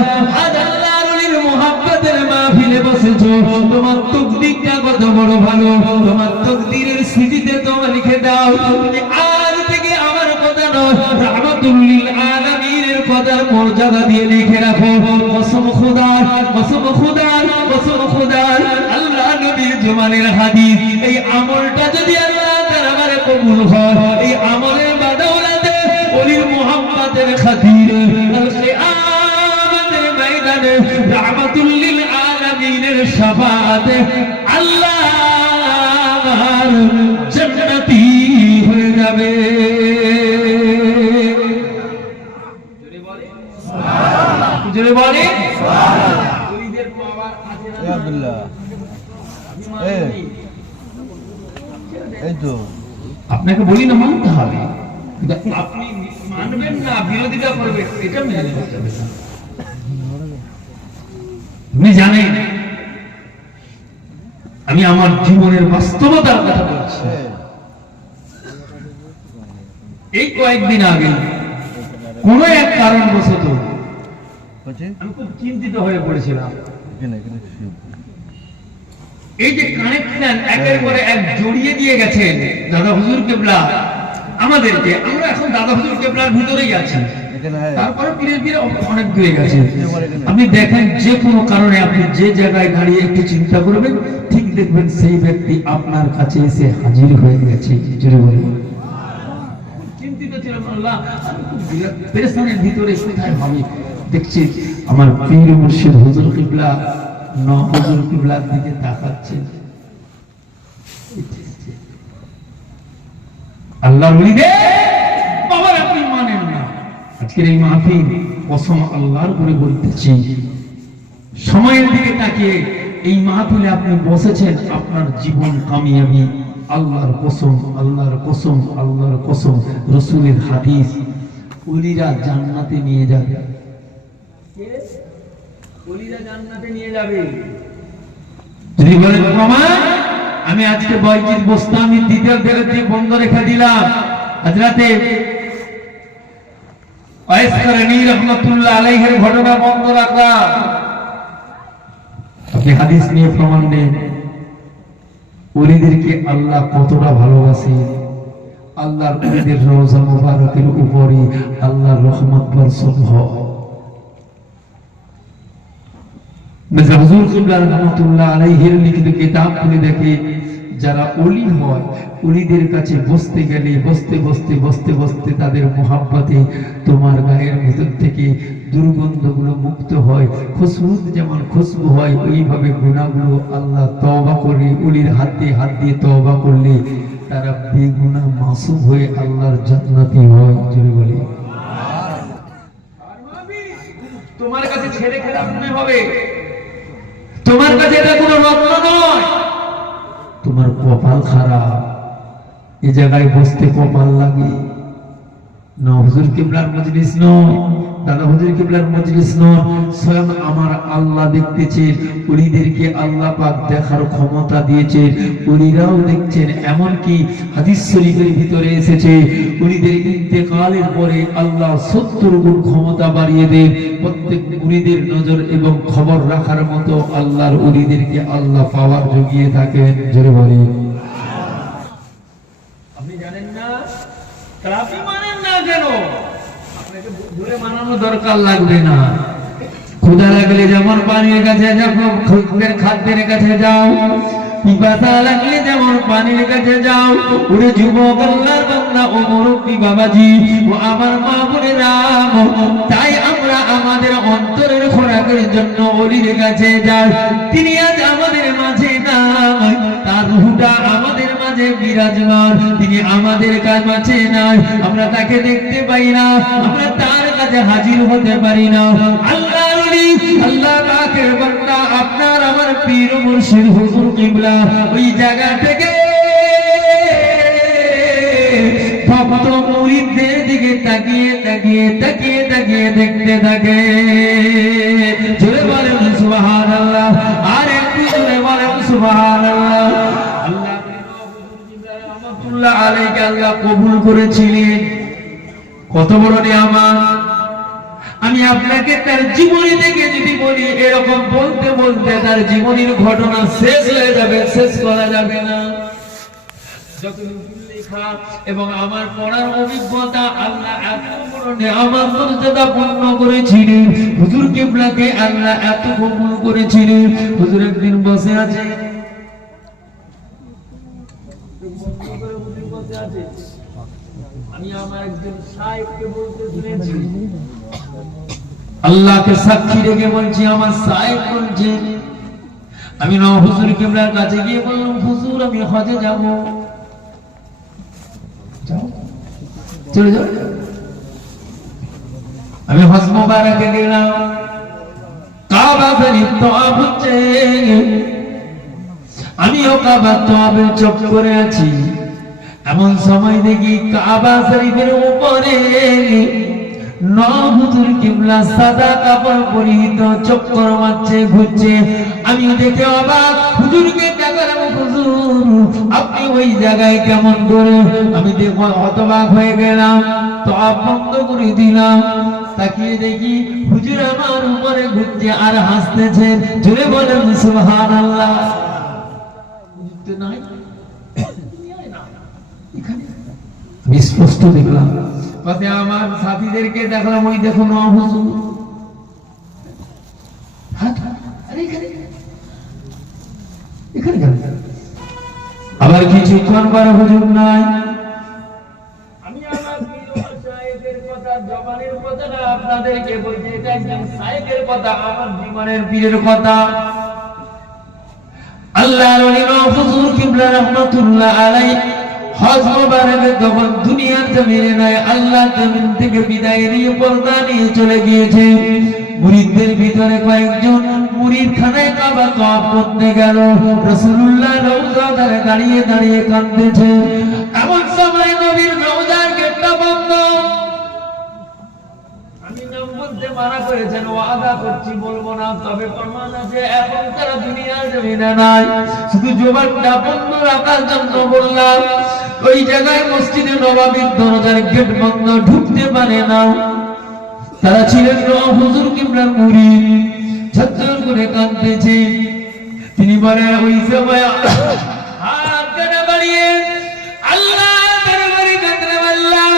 আজ আল্লাহর ওলির মুহাব্বতের মাহফিলে বসেছো। তোমার তকদিরটা কত বড় ভালো, তোমার তকদিরের স্মৃতিতে তোমার লিখে দাও, তুমি আজ থেকে আমার কথা নয়, রাহমাতুল লিল আলামিনের কথার মর্যাদা দিয়ে লিখে রাখো। কসম খোদার, কসম খোদার, কসম খোদার, আল্লাহ নবীর জমানের হাদিস, এই আমলটা যদি আল্লাহ তাআলা আমারে কবুল হয়, এই আমলের বাদৌলাতে ওলির মুহাব্বতের খাতিরে আল কিয়ামতের ময়দানে রাহমাতুল লিল আলামিনের শাফাআতে আল্লাহর জান্নাতি হয়ে যাবে। জোরে বলে সুবহানাল্লাহ। ওলিদের পাওয়ার আছে না আব্দুল্লাহ? এই তো আপনাকে বলি না, মানতে হবে, আপনি মানবেন না, বিরোধিতা করবেন, এটা মেনে নিতে হবে। আপনি জানেন আমি আমার জীবনের বাস্তবতার কথা বলছি। এই কয়েকদিন আগে কোন এক কারণবশত আমি খুব চিন্তিত হয়ে পড়েছিলাম। এই যে কানেকশন একের পরে এক জড়িয়ে দিয়ে গেছেন দাদা হুজুর কেবলা আমাদেরকে, আমরা এখন দাদা হুজুর কেবলার ভিতরেই আছি, তারপরে ধীরে ধীরে অনেক দূরে গেছে। আপনি দেখেন যে কোনো কারণে আপনি যে জায়গায় দাঁড়িয়ে একটু চিন্তা করবেন, ঠিক দেখবেন সেই ব্যক্তি আপনার কাছে এসে হাজির হয়ে গেছে। জোরে বলুন। চিন্তিত ছিলাম, আল্লাহ আমি খুব পেরেশানির ভিতরে কোথায় ভাবি, দেখছি আমার পীর মুর্শিদ হুজুর কিবলা হুজুর কিবলার দিকে তাকাচ্ছে। আল্লাহর ওলিদের বাবার আপনি মানেন না। আজকের এই মাহফিল কসম আল্লাহর করে বলতেছি, সময়ের দিকে তাকিয়ে এই মাহফিলে আপনি বসেছেন, আপনার জীবন কামিয়াবি। আল্লাহর কসম, আল্লাহর কসম, আল্লাহর কসম, রাসূলের হাদিস, ওলিরা জান্নাতে নিয়ে যাবে। ওলিরা জান্নাতে নিয়ে যাবে। যদি বলেন প্রমাণ, আমি আজকে বয়জিদ বোস্তামি ডিটেইল দিয়ে বন্ধ রেখে দিলাম। হযরতে ওয়াইস করনী রাহমাতুল্লাহ আলাইহির ঘটনা বন্ধ রাখলাম। আপনি হাদিস নিয়ে প্রমাণ নেন ওলিদেরকে আল্লাহ কতটা ভালোবাসে। আল্লাহর ওলিদের রওজা মুবারকের উপরে আল্লাহর রহমত বর্ষণ হয়। মির্জা হুজুর কিবলা রাহমাতুল্লাহ আলাইহির লিখিত কিতাব খুলে দেখে, যারা ওলি হয় ওলিদের কাছে বসতে গেলে বসতে বসতে বসতে বসতে তাদের মোহাব্বতে তোমার গায়ের ভিতর থেকে দুর্গন্ধগুলো মুক্ত হয়। খুশবু যেমন খুশবু হয়, ওইভাবে গুনাহগুলো আল্লাহ তওবা করে ওলির হাত দিয়ে তওবা করলে তারা বেগুনাহ মাসুম হয়ে আল্লাহর জান্নাতি হয়। জোরে বলি তোমার কাছে ছেলে খেলা মনে হবে, তোমার কাছে এটা কোনো রত্ন নয়, তোমার কপাল খারাপ। এই জায়গায় বসতে কপাল লাগে না। হুজুর কিবলার মজলিস নয়, দাদা হুজুর কিবলার মজলিস নয়, স্বয়ং আমার আল্লাহ দেখতেছেন। ওলিদেরকে আল্লাহ পাক দেখার ক্ষমতা দিয়েছে, ওলিরাও দেখছেন। এমনকি হাদিস শরীফের ভিতরে এসেছে, ওলিদের ইন্তেকালের পরে আল্লাহ 70 গুণ ক্ষমতা বাড়িয়ে দেন। প্রত্যেক ওলিদের নজর এবং খবর রাখার মতো আল্লাহর ওলিদেরকে আল্লাহ পাওয়ার জুগিয়ে থাকেন। জোরে বলি আপনি জানেন না, আপনি মানেন না কেন? আপনাকে ধরে মানানো দরকার লাগবে না। ক্ষুধা লাগলে যেমন পানির কাছে যাও, খাদ্যের কাছে যাও, পিপাসা লাগলে যেমন পানির কাছে যাও। ওরে যুবক আল্লাহর বান্দা ও মুরব্বি বাবাজি ও আমার মা বোনেরা, তাই আমরা আমাদের অন্তরের খোরাকের জন্য ওলির কাছে যাই। তিনি আজ আমাদের মাঝে নাই, তার রূহটা আমাদের মাঝে বিরাজমান। তিনি আমাদের কাছে নাই, আমরা তাকে দেখতে পাই না, আমরা তার কাছে হাজির হতে পারি না। আল্লাহর ওলি, আল্লাহ পাকের বান্দা, আপনার আমার পীর মুর্শিদ হুজুর কিবলা ওই জায়গা থেকে ভক্ত মুরিদদের দিকে তাকিয়ে তাকিয়ে তাকিয়ে তাকিয়ে দেখতে থাকে। জোরে বলেন সুবহানাল্লাহ, আর একটু জোরে বলেন সুবহানাল্লাহ। আল্লাহ রাহমাতুল্লাহ আলাইহি আল্লাহ কবুল করেছিলেন। কত বড় নিয়ামত। আমি আপনাকে তার জীবনী থেকে যদি বলি, এরকম বলতে বলতে তার জীবনীর ঘটনা শেষ হয়ে যাবে, শেষ করা যাবে না। লেখা এবং আমার পড়ার অভিজ্ঞতা, আল্লাহ এত বড় নিয়ামত মর্যাদা পূর্ণ করেছিলেন। হুজুর কিবলাকে আল্লাহ এত কবুল করেছিলেন। হুজুর একদিন বসে আছে, আমি আমার একজন শায়েখকে বলতে শুনেছি, আল্লাহকে সাক্ষী রেখে বলছি, আমার শায়েখ বলছে, আমি না হুজুর কিবলার কাছে গিয়ে বললাম, হুজুর আমি হজে যাব। চলে যাও। আমি হজ মুবারকে গেলাম, কাবা শরীফ তওয়াফ হচ্ছে, আমিও কাবা তওয়াফের চক্করে আছি। এমন সময় দেখি কাবা শরীফের উপরে হুজুর কিবলা সাদা কাপড় পরিহিত চক্কর মারছে, ঘুরছে। আমি দেখে অবাক, হুজুরকে দেখালাম, হুজুর আপনি ওই জায়গায় কেমন করে? আমি দেখো হতবাক হয়ে গেলাম, তওয়াফ বন্ধ করে দিলাম। তাকিয়ে দেখি হুজুর আমার উপরে ঘুরছে আর হাসতেছেন। জোরে বলেন সুবহানাল্লাহ। বুঝতে নাই, আমি স্পষ্ট দেখলাম। পাশে আমার সাথীদেরকে দেখলাম, ওই দেখো না হুজুর, আবার কিছুক্ষণ পরে হুজুর নাই। আমি আমার শায়েখের কথা, জবানের কথা না আপনাদেরকে বলছি, এটা একজন শায়েখের কথা, আমার জীবনের পীরের কথা। আল্লাহর ওলি হুজুর কিবলা রাহমাতুল্লাহ আলাইহি হজ মুবারকে যখন দুনিয়ার জমিনে নাই, আল্লাহ জমিন থেকে বিদায় নিয়ে পর্দা নিয়ে চলে গিয়েছে। মুরিদদের ভিতরে কয়েকজন মুরিদ খানায় কাবা তওয়াফ করতে গেল। রাসূলুল্লাহ রওজার ধারে দাঁড়িয়ে দাঁড়িয়ে কাঁদতেছে। এমন সময় নবীর রওজার গেটটা বন্ধ। আমি নাম বলতে মানা করেছেন, ওয়াদা করছি বলবো না, তবে প্রমাণ আছে এখন তারা দুনিয়ার জমিনে নাই। শুধু জবানটা বন্ধ রাখার জন্য বললাম। ওই জায়গায় মসজিদে নববীর দরজার গেট বন্ধ, ঢুকতে পারে না। তারা ছিলেন হুজুর কিবলার মুরিদ, ঝরঝর করে কাঁদতেছে। তিনি বলেন, ওই সময় হাত কানে বাড়িয়ে আল্লাহ দরবারে কাঁদলাম, আল্লাহ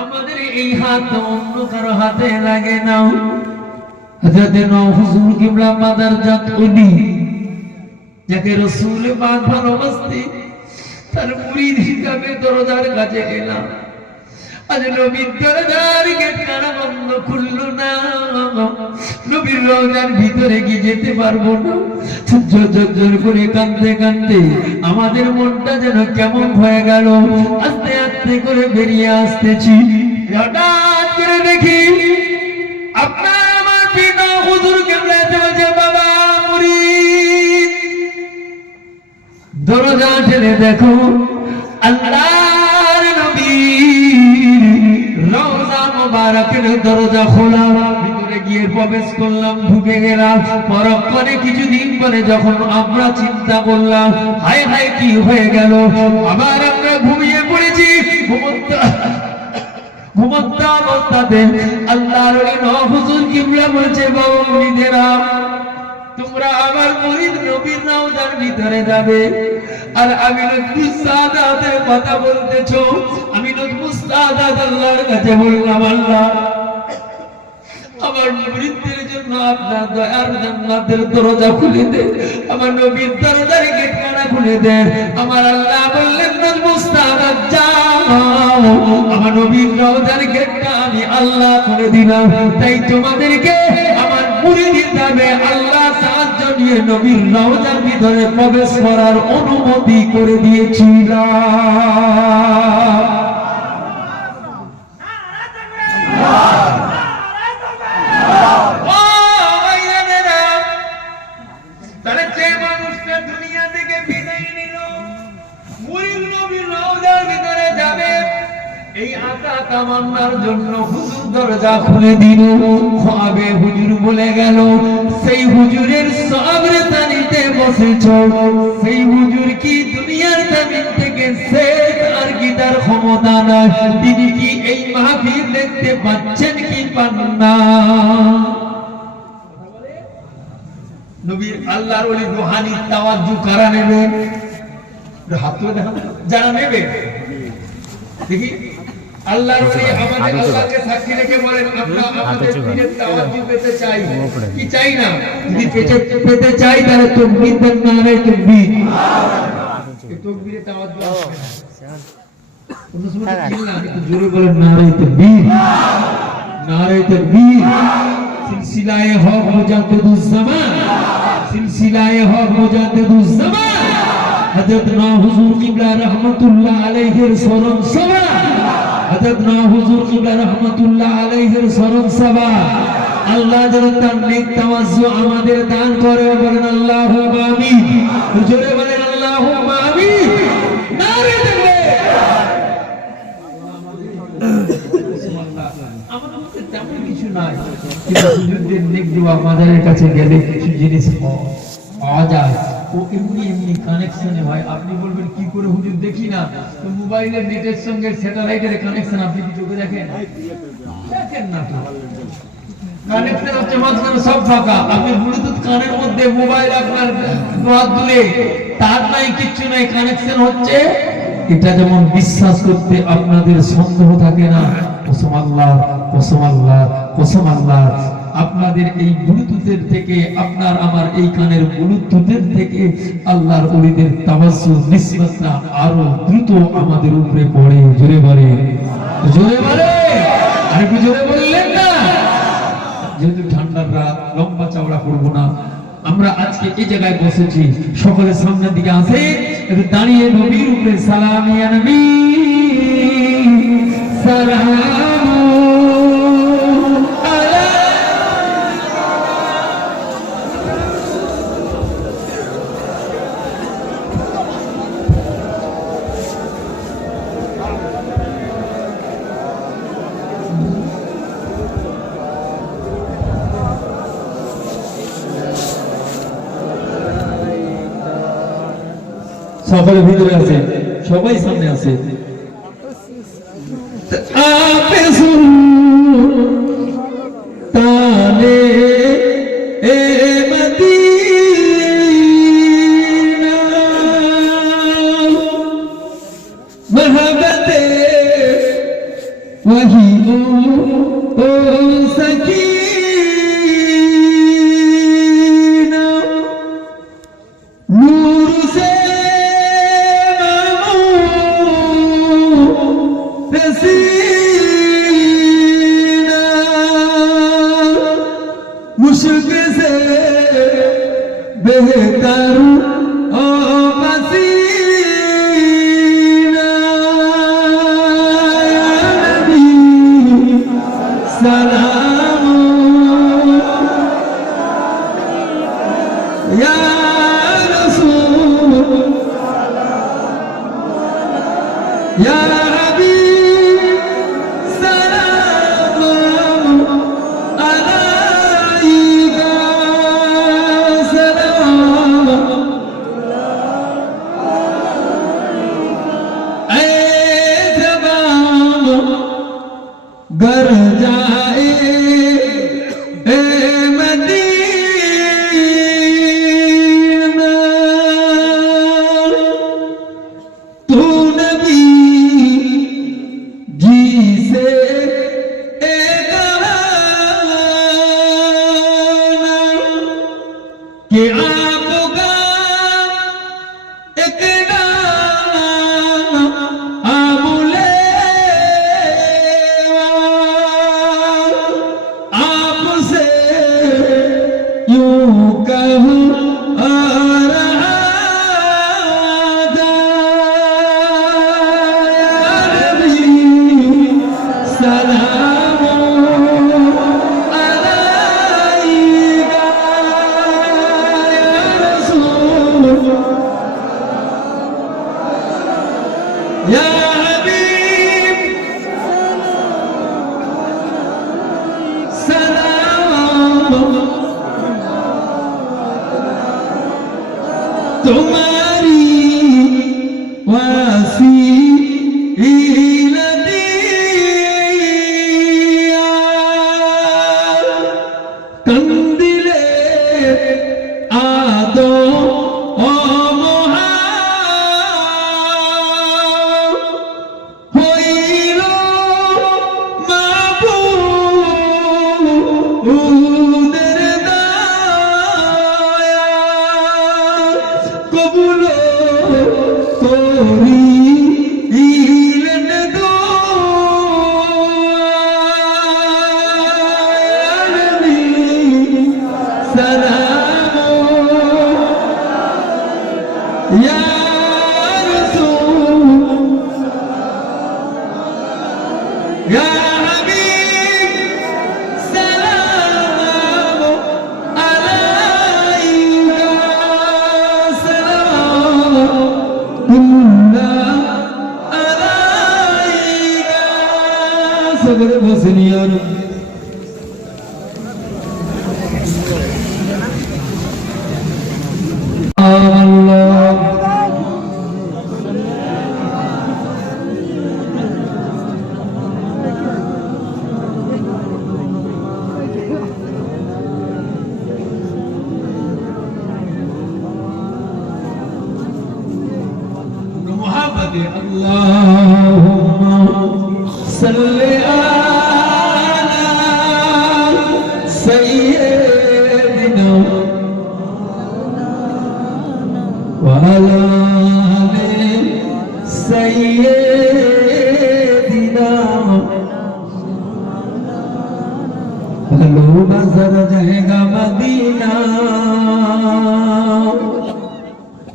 আমাদের এই হাত অন্য কারো হাতে লাগে না। হযরত হুজুর কিবলা মাদারজাত উনি, যাকে রাসূল পাক ভালোবাসতেন, তার মুরিদ হিসাবে দরজার কাছে এলাম। আজ নবীর দরজার গেট কারা বন্ধ, খুললো না। নবীর রওজার ভিতরে কি যেতে পারবো না। ঝরঝর করে কাঁদতে কাঁদতে আমাদের মনটা যেন কেমন হয়ে গেল। আস্তে আস্তে করে বেরিয়ে আসতেছি, হঠাৎ করে দেখি আপনার আমার পিতা হুজুর কিবলা বলছে, বাবা মুরিদ, দরজা ঠেলে দেখো আল্লাহর নবী রওজা মুবারকের দরজা খোলা। ভিতরে গিয়ে প্রবেশ করলাম, ঢুকে গেলাম। পরক্ষণে কিছুদিন পরে যখন আমরা চিন্তা করলাম, হায় হায় কি হয়ে গেল, আবার আমরা ঘুমিয়ে পড়েছি। ঘুমন্ত অবস্থাতে আল্লাহর হুজুর কিবলা বলছে, বাবা মুরিদেরা, তোমরা আমার মুরিদ নবীর রওজার ভিতরে যাবে, আর আমি লুৎফুস সাদাতের কথা বলতেছো। আমি লুৎফুস সাদাত আল্লাহর কাছে বললাম, আল্লাহ আমার মুরিদদের জন্য আপনার দয়ার জান্নাতের দরজা খুলে দেন, আমার নবীর দরজার গেটখানা খুলে দেন। আমার আল্লাহ বললেন, লুৎফুস সাদাত যাও, আমার নবীর রওজার গেটটা আমি আল্লাহ খুলে দিলাম। তাই তোমাদেরকে আমার মুরিদ হিসাবে আল্লাহ সাহায্য নিয়ে নবীর রওজার ভিতরে প্রবেশ করার অনুমতি করে দিয়েছিলাম। তাহলে যে মানুষটা দুনিয়া থেকে বিদায় নিল, মুরিদ নবীর রওজার ভিতরে যাবে, এই আশা কামনার জন্য হুজুর দরজা খুলে দিল। খাবে হুজুর বলে গেল, সেই হুজুরের সবরে তানিতে বসেছ, সেই হুজুর কি দুনিয়ার জমিন থেকে থেকে শেষ আর কি তার ক্ষমতা নাই। তিনি কি এই মাহফিল দেখতে পাচ্ছেন কি পান না? নবীর আল্লাহর ওলি রুহানি তাওয়াজ্জু কারা নেবেন? হাত তুলে দেখান যারা নেবে। দেখি আল্লাহর ওলি আমাদের আল্লাহকে সাক্ষী রেখে বলেন আমরা আমাদের পীরের তাওয়াজ্জু পেতে চাই কি চাই না? যদি পেতে চাই তাহলে তাকবীর দেন, নারে তাকবীর। এই তাকবীরে তাওয়াজ্জু আসবে না। কোন সময় কিল্লা একটু জোরে বলেন নারে তাকবীর, নারে তাকবীর। সিলসিলায়ে হক মুজাদ্দিদুজ জামান, সিলসিলায়ে হক মুজাদ্দিদুজ জামান হযরত না হুজুর কিবলা রাহমাতুল্লাহ আলাইহির স্মরণ সভা, হযরত না হুজুর কিবলা রাহমাতুল্লাহ আলাইহির স্মরণ সভা। আল্লাহ যেন তার নেক তাওয়াজ্জু আমাদের দান করে। বলেন আল্লাহুম্মা আমিন, জোরে বলেন আল্লাহুম্মা আমিন, নারে তাকবীর। আমাদের মধ্যে তেমন কিছু নাই, কিন্তু হুজুরদের নেক দোয়া মাজারের কাছে গেলে কিছু জিনিস পাওয়া যায়। ও এমনি এমনি কানেকশনে ভাই। আপনি বলবেন কি করে হুজুর দেখি না, তো মোবাইলের নেটের সঙ্গে স্যাটেলাইটের কানেকশন আপনি কি চোখে দেখেন? দেখেন না তো। কানেকশন হচ্ছে মাঝখানে সব ফাঁকা। আপনি ব্লুটুথ কানের মধ্যে মোবাইল আপনার হাত তুলে তার নাই কিচ্ছু নাই, কানেকশন হচ্ছে। এটা যেমন বিশ্বাস করতে আপনাদের সন্দেহ থাকে না, কসম আল্লাহ, কসম আল্লাহ, কসম আল্লাহ, আপনাদের এই ব্লুটুথের থেকে, আপনার আমার এই কানের ব্লুটুথের থেকে আল্লাহর ওলিদের তাওয়াজ্জু নিসবতটা আরো দ্রুত আমাদের উপরে পড়ে। জোরে বলে, জোরে বলে, আরেকটু জোরে বললেন না? যেহেতু ঠান্ডার রাত, লম্বা চওড়া করবো না। আমরা আজকে এই জায়গায় বসেছি, সকলের সামনের দিকে আসে একটু দাঁড়িয়ে নবীর উপরে সালাম ইয়া নবী সালাম সকলের ভিতরে আছে, সবাই সামনে আছে। আপে সুলতানে এ মদিনা মহব্বতে वही ओ सकीना नूर से मुश्क से बेहतर ओ पसीना नबी सलाम या रसूल या गर जाए ए मदीना तू नबी जी से कहा कि आपका एक या हबीब सलाम तुम्हारी وسيلتي কন্দিলে আদো ও মহা হইল মাবুদের দয়া কবুল করিলেন يا رسول يا حبيب سلام عليك سلام الله عليك صبر بسنيان الله محمد اللهم صل على سيدنا وعلى آل سيدنا ভালো বাজার জায়গা মদিনা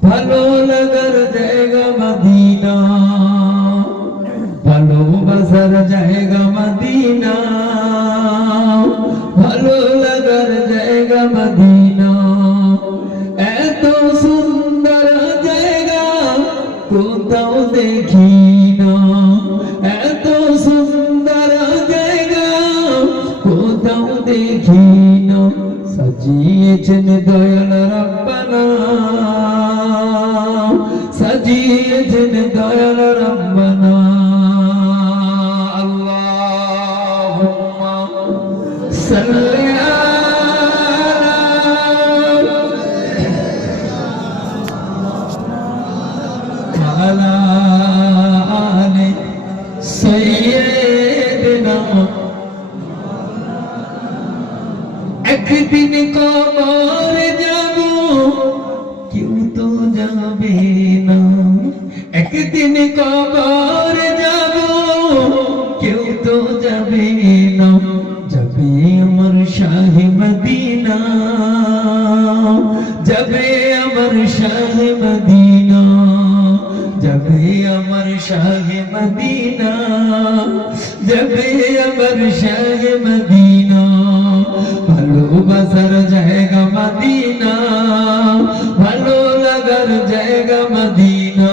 ভালো লাগার জায়গা মদিনা ভালো বাজার জায়গা মদিনা ভালো লাগার জায়গা মদিনা এত সুন্দর জায়গা কোথাও দেখি না এত সুন্দর জায়গা কোথাও দেখি না সাজিয়েছেন দয়াল রব্বানা সাজিয়েছেন দয়াল রব্বানা আল্লাহুম্মা সাল্লি على آل سيدنا একদিন কবর যাব কেউ তো যাবে না একদিন কবর যাব কেউ তো যাবে না যাবে আমার শাহে মদিনা যাবে আমার শাহে মদিনা যাবে আমার শাহে মদিনা যাবে আমার শাহে মদিনা ভালোবাসার জায়গা মদিনা ভালো লাগার জায়গা মদিনা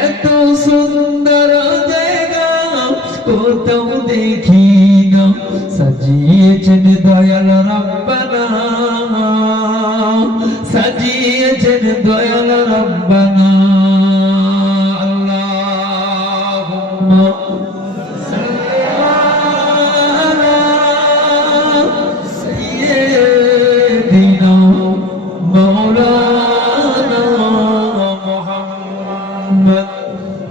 এত সুন্দর জায়গা কোথাও দেখি না সাজিয়েছেন দয়াল রব্বানা সাজিয়েছেন দয়াল রব্বানা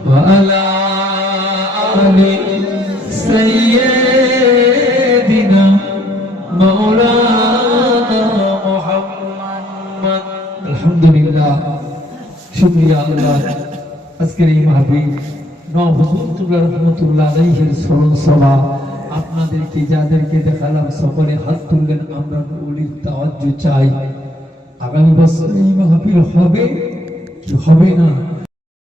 وعلى آل سيدنا مولانا محمد الحمد لله শুকরিয়া আল্লাহ আজকের এই মাহফিল নওয়াজুল্লাহ রাহমাতুল্লাহ আলাইহির স্মরণ সভা আপনাদেরকে যাদেরকে দেখালাম সকলে হাত তুললেন আমরা ওলির তাওয়াজ্জু চাই আগামী বছর এই মাহফিল হবে কি হবে না